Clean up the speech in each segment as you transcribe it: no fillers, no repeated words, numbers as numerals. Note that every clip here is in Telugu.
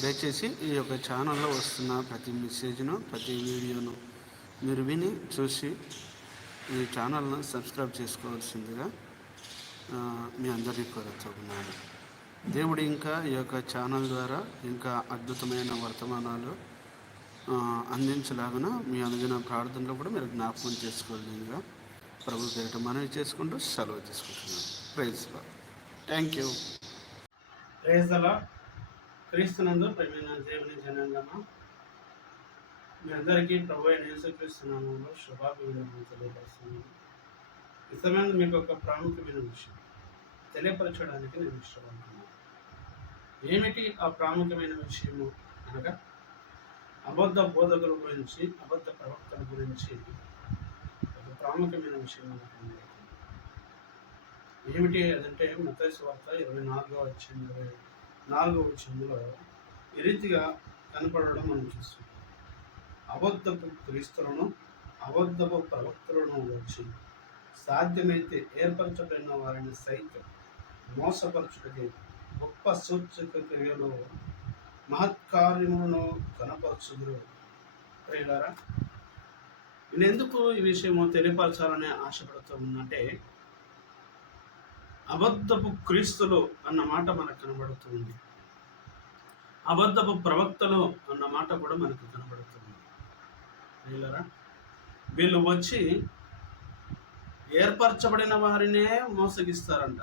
దయచేసి ఈ యొక్క ఛానల్లో వస్తున్న ప్రతి మెసేజ్ను, ప్రతి వీడియోను మీరు విని చూసి ఈ ఛానల్ను సబ్స్క్రైబ్ చేసుకోవాల్సిందిగా మీ అందరికీ కోరుతున్నాను. దేవుడు ఇంకా ఈ యొక్క ఛానల్ ద్వారా ఇంకా అద్భుతమైన వర్తమానాలు అందించలాగున మీ అనుదిన ప్రార్థనలో కూడా మీరు జ్ఞాపకం చేసుకోవాలిగా ప్రభు పేరిట మనవి చేసుకుంటూ సెలవు తీసుకుంటున్నాను. Praise Lord. Thank you. Praise Lord. క్రీస్తునందు ప్రేమైన దేవుని జనాంగమా, మీ అందరికీ ప్రభు అయిన యేసుక్రీస్తు నామములో శుభాభివందనములు తెలియపరుస్తున్నాను. ఈ సమయంలో మీకు ఒక ప్రాముఖ్యమైన విషయం తెలియపరచడానికి నేను ఇష్టపడుతున్నాను. ఏమిటి ఆ ప్రాముఖ్యమైన విషయము అనగా, అబద్ధ బోధకుల గురించి, అబద్ధ ప్రవక్తల గురించి ఒక ప్రాముఖ్యమైన విషయం మనకు ఏమిటి అదంటే, మత్తయి సువార్త 24వ వచనంలో ఈ రీతిగా కనపడడం మనం చూస్తున్నాం. అబద్ధపు క్రీస్తులను, అబద్ధపు ప్రవక్తలను వచ్చి సాధ్యమైతే ఏర్పరచబడిన వారిని సైతం మోసపరచుటకి గొప్ప సూచక క్రియలు, మహత్కార్యములను కనపరచుదురు. ప్రియులారా, నేను ఎందుకు ఈ విషయము తెలియపరచాలని ఆశపడుతూ ఉన్నంటే, అబద్ధపు క్రీస్తులు అన్న మాట మనకు కనబడుతుంది, అబద్ధపు ప్రవక్తలు అన్న మాట కూడా మనకు కనబడుతుంది. ప్రియులారా, వీళ్ళు వచ్చి ఏర్పరచబడిన వారినే మోసగిస్తారంట,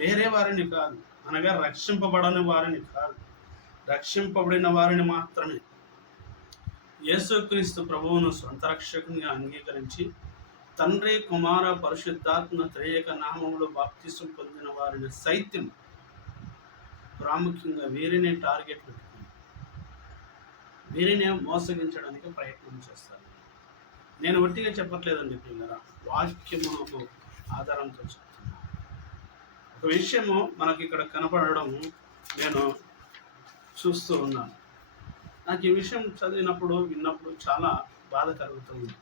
వేరే వారిని కాదు, అనగా రక్షింపబడని వారిని కాదు, రక్షింపబడిన వారిని మాత్రమే. యేసుక్రీస్తు ప్రభువును సొంత రక్షకునిగా అంగీకరించి తండ్రి, కుమార, పరిశుద్ధాత్మ త్రియేక నామములో బాప్తిసం పొందిన వారిని సైతం ప్రాముఖ్యంగా వీరినే టార్గెట్ పెట్టుకుని వీరినే మోసగించడానికి ప్రయత్నం చేస్తారు. నేను ఒట్టిగా చెప్పట్లేదండి పిల్లరా, వాక్యమునకు ఆధారంతో చెప్తున్నాను. ఒక విషయము మనకి ఇక్కడ కనపడడం నేను చూస్తూ ఉన్నాను. నాకు ఈ విషయం చదివినప్పుడు, విన్నప్పుడు చాలా బాధ కలుగుతుంది.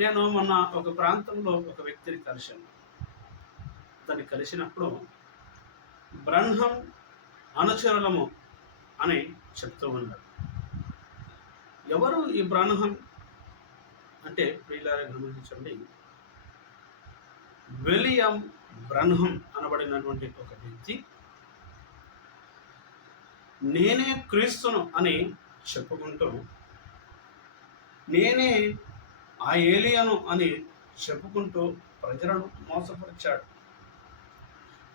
నేను మొన్న ఒక ప్రాంతంలో ఒక వ్యక్తిని కలిశాను. దాన్ని కలిసినప్పుడు బ్రన్హం అనుచరులము అని చెప్తూ ఉన్నాడు. ఎవరు ఈ బ్రన్హం అంటే, ప్రియులారా గమనించండి, విలియం బ్రన్హం అనబడినటువంటి ఒక వ్యక్తి నేనే క్రీస్తును అని చెప్పుకుంటూ, నేనే ఆ ఏలియాను అని చెప్పుకుంటూ ప్రజలను మోసపరిచాడు.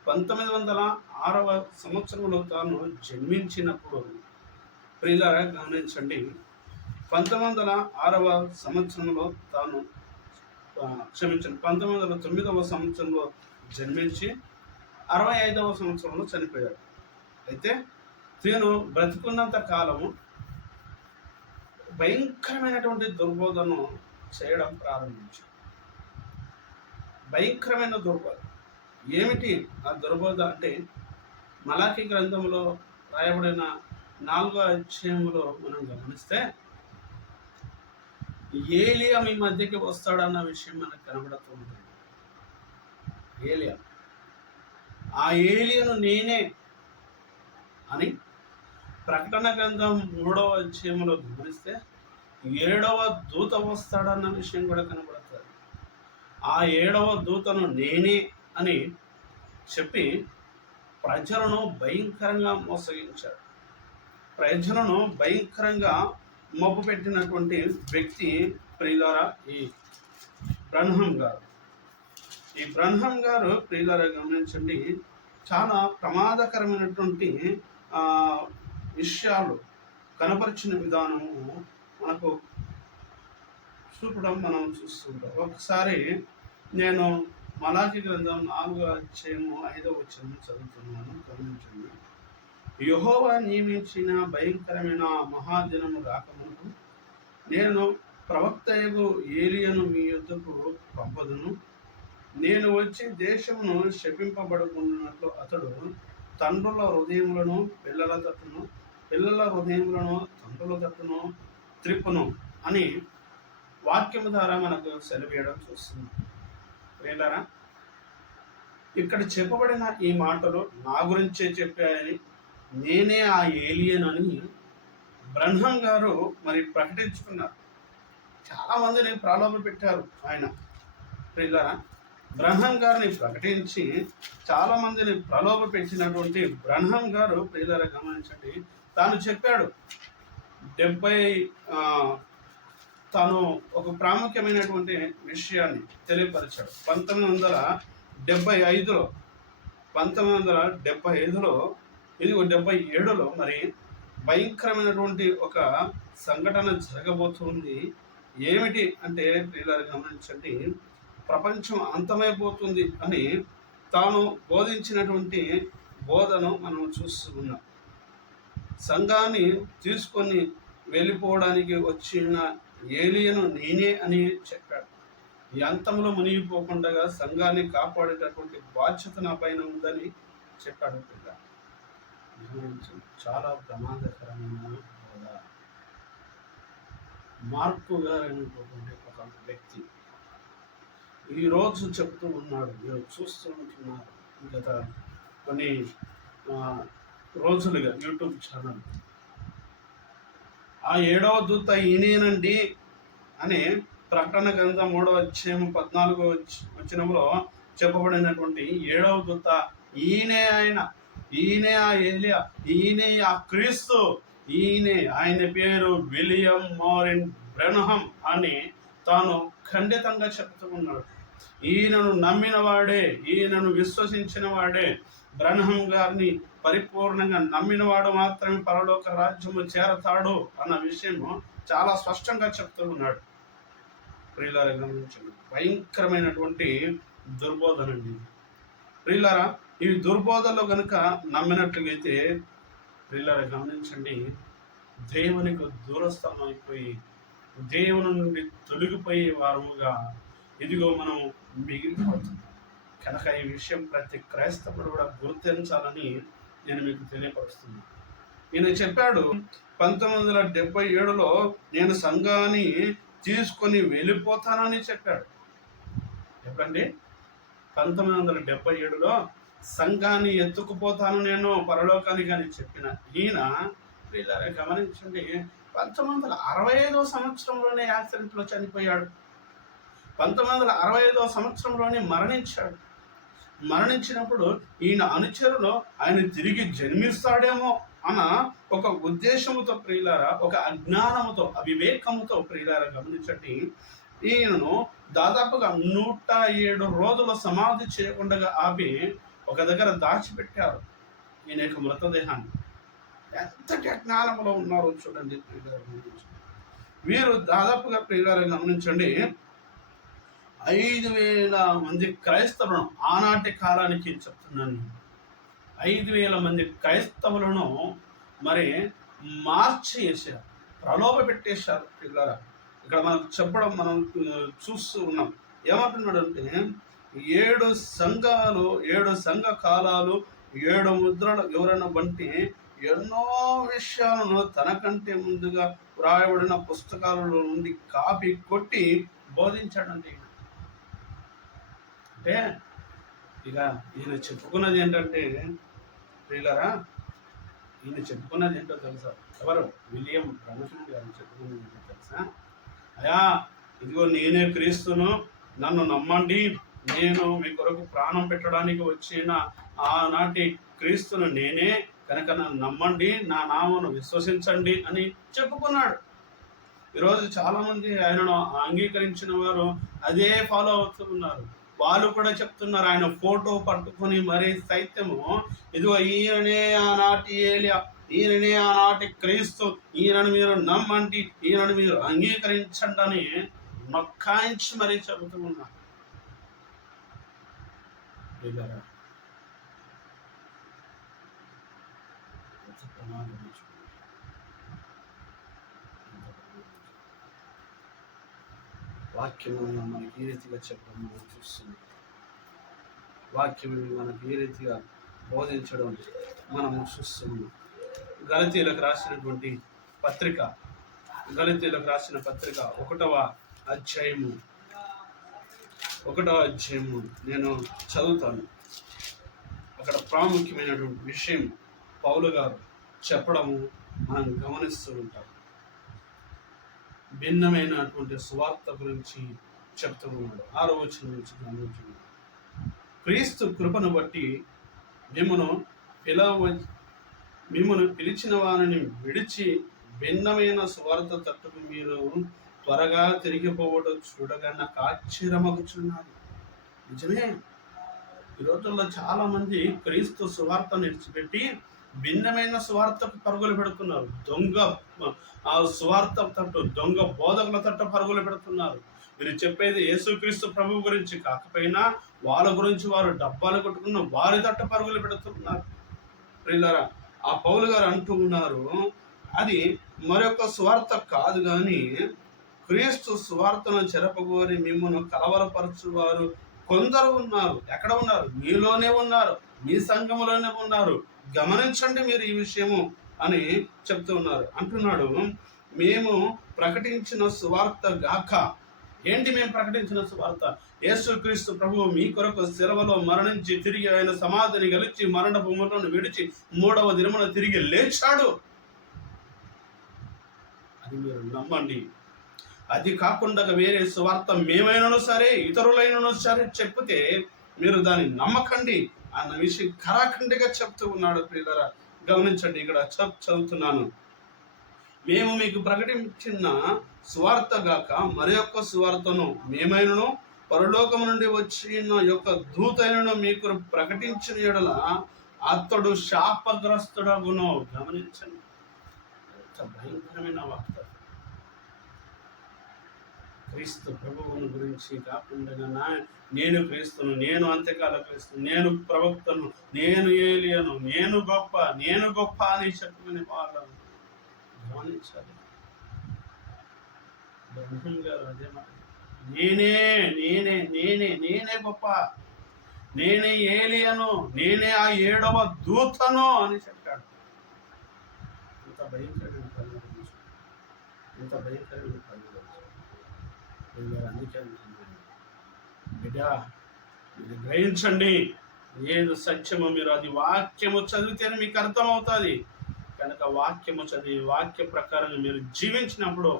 1906వ సంవత్సరంలో తాను జన్మించినప్పుడు, ప్రియులారా గమనించండి, 1906వ సంవత్సరంలో తాను 1909వ సంవత్సరంలో జన్మించి 65వ సంవత్సరంలో చనిపోయాడు. అయితే నేను బ్రతికున్నంత కాలము భయంకరమైనటువంటి దుర్బోధను చేయడం ప్రారంభించాడు. భయంకరమైన దుర్బోధ. ఏమిటి ఆ దుర్బోధ అంటే, మలాకి గ్రంథంలో రాయబడిన 4వ అధ్యాయంలో మనం గమనిస్తే, ఏలియా మీ మధ్యకి వస్తాడన్న విషయం మనకు కనబడుతుంది. ఏలియా, ఆ ఏలియాను నేనే అని ప్రకటన గ్రంథం 3వ అధ్యాయంలో గమనిస్తే 7వ దూత వస్తాడన్న విషయం కూడా కనబడుతుంది. ఆ 7వ దూతను నేనే అని చెప్పి ప్రజలను భయంకరంగా మోసగించాడు. ప్రజలను భయంకరంగా మబ్బు పెట్టినటువంటి వ్యక్తి ప్రియులారా ఈ బ్రన్హం గారు. ఈ బ్రన్హం గారు, ప్రియులారా గమనించండి, చాలా ప్రమాదకరమైనటువంటి విషయాలు కనపరిచిన విధానము మనకు చూపడం మనం చూస్తుంటాం. ఒకసారి నేను మలాకి గ్రంథం 4వ అధ్యాయము 5వ వచనం చదువుతున్నాను, గమనించండి. యెహోవా నియమించిన భయంకరమైన మహాదినము రాకమునకు నేను ప్రవక్తయగు ఏలియాను మీ యొద్దకు పంపదును. నేను వచ్చి దేశమును శపింపబడకున్నట్లు అతడు తండ్రుల హృదయములను పిల్లల తట్టును, పిల్లల హృదయములను తండ్రుల తట్టును త్రిప్పును అని వాక్యము ద్వారా మనకు సెలవేయడం చూస్తున్నాం. ప్రియులారా, ఇక్కడ చెప్పబడిన ఈ మాటలు నా గురించే చెప్పాయని, నేనే ఆ ఏలియన్ అని బ్రహ్మం గారు మరి ప్రకటించుకున్నారు. చాలా మందిని ప్రలోభ పెట్టారు ఆయన. ప్రియులారా, బ్రహ్మం గారిని ప్రకటించి చాలా మందిని ప్రలోభ పెట్టినటువంటి బ్రహ్మం గారు, ప్రియులారా గమనించండి, తాను చెప్పాడు 70 తాను ఒక ప్రాముఖ్యమైనటువంటి విషయాన్ని తెలియపరిచాడు. 1975లో 1975లో ఇదిగో 77లో మరి భయంకరమైనటువంటి ఒక సంఘటన జరగబోతుంది. ఏమిటి అంటే ప్రియులారా గమనించండి, ప్రపంచం అంతమైపోతుంది అని తాను బోధించినటువంటి బోధను మనం చూస్తూ ఉన్నాం. సంఘాన్ని తీసుకొని వెళ్ళిపోవడానికి వచ్చిన ఏలియను నేనే అని చెప్పాడు. ఈ అంతంలో మునిగిపోకుండా సంఘాన్ని కాపాడేటటువంటి బాధ్యత నా పైన ఉందని చెప్పాడు. పిల్ల చాలా ప్రమాదకరమైన బోధ. మార్కు గారు అనేటువంటి ఒక వ్యక్తి ఈరోజు చెప్తూ ఉన్నాడు, మీరు చూస్తూ ఉంటున్నారు గత కొన్ని రోజులుగా యూట్యూబ్ ఛానల్. ఆ 7వ దూత ఈయనేనండి అని ప్రకటన గ్రంథం 3వ అధ్యాయం 14వ వచనంలో చెప్పబడినటువంటి 7వ దూత ఈయనే ఆయన, ఈయనే ఆ ఏలియా, ఈయనే ఆ క్రీస్తు, ఈయనే, ఆయన పేరు విలియం మోరిన్ బ్రెన్హం అని తాను ఖండితంగా చెప్తూ ఉన్నాడు. ఈయనను నమ్మిన వాడే, ఈయనను విశ్వసించిన వాడే, బ్రహ్మం గారిని పరిపూర్ణంగా నమ్మినవాడు మాత్రమే పరలోక రాజ్యము చేరతాడు అన్న విషయము చాలా స్పష్టంగా చెప్తూ ఉన్నాడు. ప్రియులారా గమనించండి, భయంకరమైనటువంటి దుర్బోధనండి. ప్రియులారా, ఈ దుర్బోధలో కనుక నమ్మినట్లయితే ప్రియులారా గమనించండి, దేవునికి దూరస్థం అయిపోయి దేవుని నుండి తొలగిపోయే వారముగా ఇదిగో మనం మిగిలిపోతున్నాం. కనుక ఈ విషయం ప్రతి క్రైస్తవుడు కూడా గుర్తించాలని నేను మీకు తెలియపరుస్తున్నాను. ఈయన చెప్పాడు 1977లో నేను సంఘాన్ని తీసుకొని వెళ్ళిపోతానని చెప్పాడు. చెప్పండి, 1977లో సంఘాన్ని ఎత్తుకుపోతాను నేను పరలోకానికి అని చెప్పిన ఈయన గమనించండి, 1965వ సంవత్సరంలోనే యాక్సిడెంట్లో చనిపోయాడు. 1965వ సంవత్సరంలోనే మరణించాడు. మరణించినప్పుడు ఈయన అనుచరులు ఆయన తిరిగి జన్మిస్తాడేమో అన్న ఒక ఉద్దేశముతో ప్రియులారా, ఒక అజ్ఞానముతో, అవివేకముతో ప్రియులారా గమనించండి, ఈయనను దాదాపుగా 107 రోజుల సమాధి చేయకుండా ఆపి ఒక దగ్గర దాచిపెట్టారు ఈయన యొక్క మృతదేహాన్ని. ఎంతటి అజ్ఞానంలో ఉన్నారో చూడండి ప్రియులారా. వీరు దాదాపుగా ప్రియులారా గమనించండి, 5,000 మంది క్రైస్తవులను, ఆనాటి కాలానికి చెప్తున్నాను, 5,000 మంది క్రైస్తవులను మరి మార్చి వేసారు, ప్రలోభ పెట్టేశారు. పిల్లరా, ఇక్కడ మనకు చెప్పడం మనం చూస్తూ ఉన్నాం. ఏమంటున్నాడంటే 7 సంఘాలు, 7 సంఘ కాలాలు, 7 ముద్రల వివరణ వంటి ఎన్నో విషయాలను తనకంటే ముందుగా వ్రాయబడిన పుస్తకాలలో నుండి కాపీ కొట్టి బోధించాడండి. అంటే ఇక ఈయన చెప్పుకున్నది ఏంటంటే ప్రియులరా, ఈయన చెప్పుకున్నది ఏంటో తెలుసా? ఎవరు? విలియం బ్రెన్హం గారు చెప్పుకున్నది ఏంటో తెలుసా? అయా, ఇదిగో నేనే క్రీస్తును, నన్ను నమ్మండి, నేను మీ కొరకు ప్రాణం పెట్టడానికి వచ్చిన ఆనాటి క్రీస్తును నేనే, కనుక నన్ను నమ్మండి, నా నామను విశ్వసించండి అని చెప్పుకున్నాడు. ఈరోజు చాలామంది ఆయనను అంగీకరించిన వారు అదే ఫాలో అవుతూ ఉన్నారు. వాళ్ళు కూడా చెప్తున్నారు, ఆయన ఫోటో పట్టుకొని మరీ సైత్యము, ఇదిగో ఈయననే ఆనాటి ఏలియా, ఈయననే ఆనాటి క్రీస్తు, ఈయనను మీరు నమ్మండి, ఈయనను మీరు అంగీకరించండి అని నొక్కాయించి మరీ చెబుతూ ఉన్నారు. వాక్యము మనకి ఏ రీతిగా చెప్పడం మనం చూస్తున్నాం. వాక్యం మనకి ఏ రీతిగా బోధించడం మనం చూస్తున్నాం. గలతీయులకు రాసినటువంటి పత్రిక, గలతీయులకు రాసిన పత్రిక 1వ అధ్యాయము 1వ అధ్యాయము నేను చదువుతాను. అక్కడ ప్రాముఖ్యమైనటువంటి విషయం పౌలు గారు చెప్పడము మనం గమనిస్తూ ఉంటాం. భిన్నమైనటువంటి సువార్త గురించి చెప్తూ ఉన్నాడు. 6వ వచనం నుంచి గమనించండి. క్రీస్తు కృపను బట్టి మిమ్మను పిలిచిన వారిని విడిచి భిన్నమైన సువార్త తట్టుకు మీరు త్వరగా తిరిగిపోవడం చూడగా నాకు ఆశ్చర్యమగుచున్నది. నిజమే, ఈ రోజుల్లో చాలా మంది క్రీస్తు సువార్తను విడిచిపెట్టి భిన్నమైన సువార్తకు పరుగులు పెడుతున్నారు. దొంగ ఆ సువార్త తట్టు, దొంగ బోధకుల తట్టు పరుగులు పెడుతున్నారు. మీరు చెప్పేది యేసుక్రీస్తు ప్రభువు గురించి కాకపోయినా వాళ్ళ గురించి వారు డబ్బాలు కొట్టుకున్న వారి తట్టు పరుగులు పెడుతున్నారు. ప్రియులారా, ఆ పౌలు గారు అంటూ ఉన్నారు, అది మరొక సువార్త కాదు కానీ క్రీస్తు సువార్తను చెరపగోరి మిమ్మల్ని కలవరపరచువారు కొందరు ఉన్నారు. ఎక్కడ ఉన్నారు? మీలోనే ఉన్నారు, మీ సంఘములోనే ఉన్నారు. గమనించండి మీరు ఈ విషయము అని చెప్తూ ఉన్నారు. అంటున్నాడు, మేము ప్రకటించిన సువార్త గాక. ఏంటి మేము ప్రకటించిన సువార్త? యేసుక్రీస్తు ప్రభువు మీ కొరకు శిలువలో మరణించి తిరిగి ఆయన సమాధిని గెలిచి మరణ భూములను విడిచి 3వ దినమున తిరిగి లేచాడు. అది మీరు నమ్మండి. అది కాకుండా వేరే సువార్త మేమైనను సరే ఇతరులైనను సరే చెప్తే మీరు దాన్ని నమ్మకండి అన్న విషయం ఖరాఖండిగా చెప్తూ ఉన్నాడు. ప్రియులారా, గమనించండి, ఇక్కడ చదువుతున్నాను. మేము మీకు ప్రకటించిన సువార్త గాక మరి యొక్క సువార్తను మేమైనను పరలోకము నుండి వచ్చిన యొక్క దూతైనను మీకు ప్రకటించిన యెడల అతడు శాపగ్రస్తుడగును. గమనించండి, భయంకరమైన వార్త. క్రీస్తు ప్రభువుని గురించి కాకుండా నేను క్రీస్తును, నేను అంత్యకాల క్రీస్తును, నేను ప్రవక్తను, నేను ఏలియను, నేను గొప్ప అని చెప్పుకునే వాళ్ళు గమనించాలి. బ్రహ్మం గారు అదే మాట, నేనే గొప్ప, నేనే ఏలియను, నేనే ఆ 7వ దూతను అని చెప్పాడు. ఇంత భయంకరమైన పని, ఇంత భయంకరమైన పని. అందుకే అంటున్నాను, బిడ్డ, మీరు గ్రహించండి, ఏది సత్యమో మీరు అది వాక్యము చదివితేనే మీకు అర్థమవుతుంది. కనుక వాక్యము చదివి వాక్య ప్రకారంగా మీరు జీవించినప్పుడు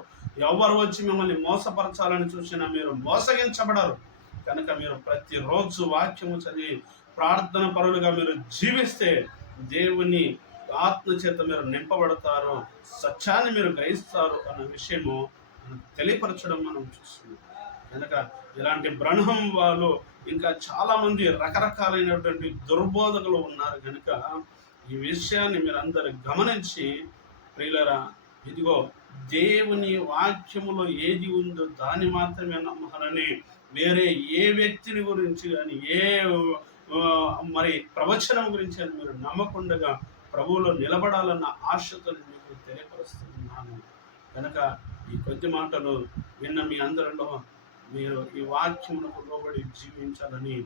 ఎవరు వచ్చి మిమ్మల్ని మోసపరచాలని చూసినా మీరు మోసగించబడరు. కనుక మీరు ప్రతిరోజు వాక్యము చదివి ప్రార్థన పరులుగా మీరు జీవిస్తే దేవుని ఆత్మ చేత మీరు నింపబడతారు, సత్యాన్ని మీరు గ్రహిస్తారు అన్న విషయము తెలియపరచడం మనం చూస్తున్నాం. కనుక ఇలాంటి బ్రహ్మం వాళ్ళు ఇంకా చాలా మంది రకరకాలైనటువంటి దుర్బోధకులు ఉన్నారు. కనుక ఈ విషయాన్ని మీరు అందరు గమనించి, ప్రియులరా, ఇదిగో దేవుని వాక్యములో ఏది ఉందో దాన్ని మాత్రమే నమ్మాలని, వేరే ఏ వ్యక్తిని గురించి కానీ మరి ప్రవచనం గురించి అని మీరు నమ్మకుండా ప్రభువులో నిలబడాలన్న ఆశతో మీకు తెలియపరుస్తున్నాను. కనుక ఈ కొద్ది మాటలు విన్న మీ అందరిలో మీరు ఈ వాక్యమునకు లోబడి జీవించాలని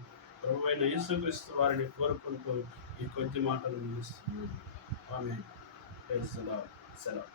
ప్రభువైన యేసుక్రీస్తు వారిని కోరుకుంటూ ఈ కొద్ది మాటలు ముగిస్తున్నాను. ఆమేన్. Praise the lord. సెలవు.